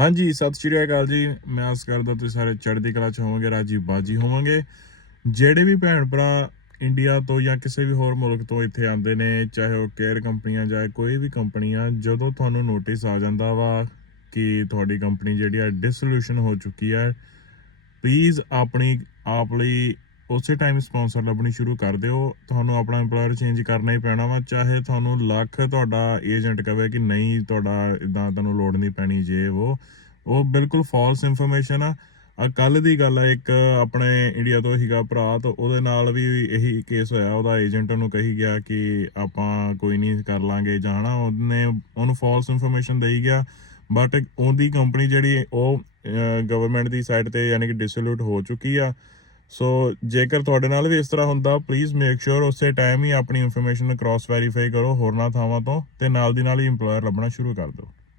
ਹਾਂਜੀ, ਸਤਿ ਸ਼੍ਰੀ ਅਕਾਲ ਜੀ। ਮੈਂ ਆਸ ਕਰਦਾ ਤੁਸੀਂ ਸਾਰੇ ਚੜ੍ਹਦੀ ਕਲਾ ਚ ਹੋਵੋਗੇ, ਰਾਜੀ ਬਾਜੀ ਹੋਵੋਗੇ। ਜਿਹੜੇ ਵੀ ਭੈਣ ਭਰਾ ਇੰਡੀਆ ਤੋਂ ਜਾਂ ਕਿਸੇ ਵੀ ਹੋਰ ਮੁਲਕ ਤੋਂ ਇੱਥੇ ਆਉਂਦੇ ਨੇ, ਚਾਹੇ ਉਹ ਕੇਅਰ ਕੰਪਨੀਆਂ ਜਾਂ ਕੋਈ ਵੀ ਕੰਪਨੀਆਂ ਜਦੋਂ ਤੁਹਾਨੂੰ ਨੋਟਿਸ ਆ ਜਾਂਦਾ ਵਾ ਕਿ ਤੁਹਾਡੀ ਕੰਪਨੀ ਜਿਹੜੀ ਆ ਡਿਸੋਲੂਸ਼ਨ ਹੋ ਚੁੱਕੀ ਹੈ ਪਲੀਜ਼ ਆਪਣੀ, ਆਪ ਲਈ ਉਸੇ ਟਾਈਮ ਸਪਾਂਸਰ ਲੱਭਣੀ ਸ਼ੁਰੂ ਕਰ ਦਿਓ। ਤੁਹਾਨੂੰ ਆਪਣਾ EMPLOYER ਚੇਂਜ ਕਰਨਾ ਹੀ ਪੈਣਾ ਵਾ। ਚਾਹੇ ਤੁਹਾਨੂੰ ਲੱਖ ਤੁਹਾਡਾ ਏਜੰਟ ਕਹੇ ਕਿ ਨਹੀਂ, ਤੁਹਾਡਾ ਇਦਾਂ ਤੁਹਾਨੂੰ ਲੋੜ ਨਹੀਂ ਪੈਣੀ ਜੇ ਉਹ ਉਹ ਬਿਲਕੁਲ ਫਾਲਸ ਇਨਫੋਰਮੇਸ਼ਨ ਆ। ਆ ਕੱਲ ਦੀ ਗੱਲ ਆ, ਇੱਕ ਆਪਣੇ ਇੰਡੀਆ ਤੋਂ ਹੀਗਾ ਭਰਾ, ਤਾਂ ਉਹਦੇ ਨਾਲ ਵੀ ਇਹੀ ਕੇਸ ਹੋਇਆ। ਉਹਦਾ ਏਜੰਟ ਉਹਨੂੰ ਕਹੀ ਗਿਆ ਕਿ ਆਪਾਂ ਕੋਈ ਨਹੀਂ ਕਰ ਲਾਂਗੇ, ਜਾਣਾ। ਉਹਨੇ ਉਹਨੂੰ ਫਾਲਸ ਇਨਫੋਰਮੇਸ਼ਨ ਦੇਈ ਗਿਆ। ਬਟ ਉਹਦੀ ਕੰਪਨੀ ਜਿਹੜੀ ਉਹ ਗਵਰਨਮੈਂਟ ਦੀ ਸਾਈਡ ਤੇ ਯਾਨੀ ਕਿ ਡਿਸੋਲੂਟ ਹੋ ਚੁੱਕੀ ਆ। ਸੋ ਜੇਕਰ ਤੁਹਾਡੇ ਨਾਲ ਵੀ ਇਸ ਤਰ੍ਹਾਂ ਹੁੰਦਾ ਪਲੀਜ਼ ਮੇਕ ਸ਼ੋਰ ਉਸੇ ਟਾਈਮ ਹੀ ਆਪਣੀ ਇਨਫੋਰਮੇਸ਼ਨ ਕ੍ਰਾਸ ਵੈਰੀਫਾਈ ਕਰੋ ਹੋਰਨਾਂ ਥਾਵਾਂ ਤੋਂ ਤੇ ਨਾਲ ਦੀ ਨਾਲ ਹੀ EMPLOYER ਲੱਭਣਾ ਸ਼ੁਰੂ ਕਰ ਦਿਓ।